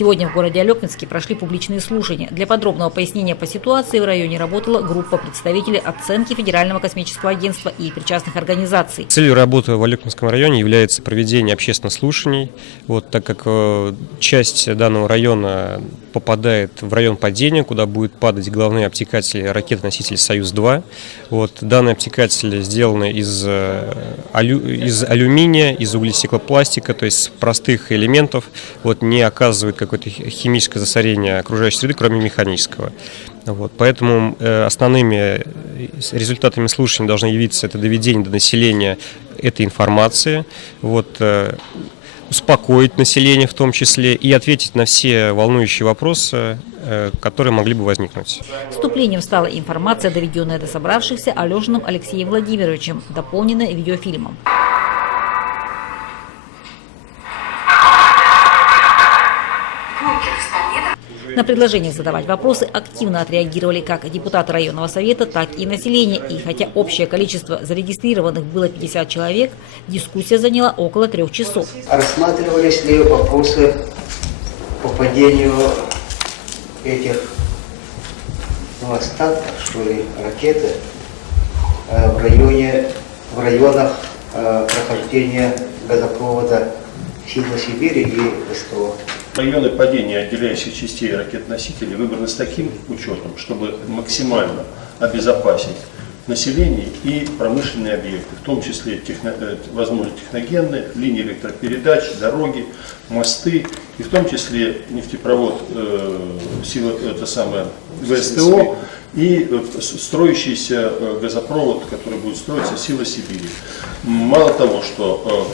Сегодня в городе Алекнинске прошли публичные слушания. Для подробного пояснения по ситуации в районе работала группа представителей оценки Федерального космического агентства и причастных организаций. Целью работы в Алекнинском районе является проведение общественных слушаний, так как часть данного района попадает в район падения, куда будут падать главные обтекатели ракеты-носители «Союз-2». Данные обтекатели сделаны из алюминия, из углекислопластика, то есть простых элементов, не оказывают какое-то химическое засорение окружающей среды, кроме механического. Поэтому основными результатами слушаний должны явиться это доведение до населения этой информации, успокоить население в том числе и ответить на все волнующие вопросы, которые могли бы возникнуть. Вступлением стала информация, доведенная до собравшихся Алешиным Алексеем Владимировичем, дополненная видеофильмом. На предложение задавать вопросы активно отреагировали как депутаты районного совета, так и население. И хотя общее количество зарегистрированных было 50 человек, дискуссия заняла около 3 часов. Рассматривались ли вопросы по падению этих остатков, ракеты в районах прохождения газопровода Сила-Сибири и СТО? Районы падения отделяющих частей ракет-носителей выбраны с таким учетом, чтобы максимально обезопасить население и промышленные объекты, в том числе возможно техногенные, линии электропередач, дороги, мосты, и в том числе нефтепровод ВСТО и строящийся газопровод, который будет строиться Сила-Сибири. Мало того, что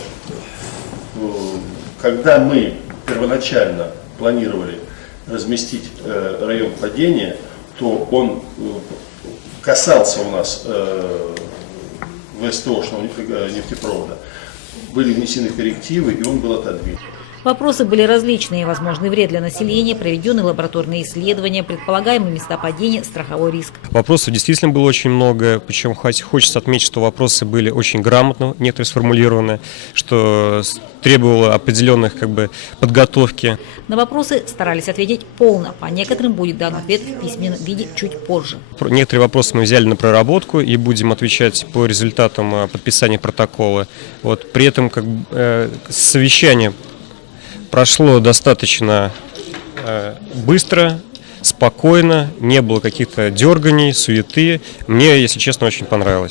когда мы первоначально планировали разместить район падения, то он касался у нас ВСТОшного нефтепровода. Были внесены коррективы, и он был отодвинут. Вопросы были различные: возможный вред для населения, проведенные лабораторные исследования, предполагаемые места падения, страховой риск. Вопросов действительно было очень много, причем хочется отметить, что вопросы были очень грамотно, некоторые сформулированы, что требовало определенных подготовки. На вопросы старались ответить полно, по некоторым будет дан ответ в письменном виде чуть позже. Некоторые вопросы мы взяли на проработку и будем отвечать по результатам подписания протокола. При этом совещание прошло достаточно быстро, спокойно, не было каких-то дерганий, суеты. Мне, если честно, очень понравилось.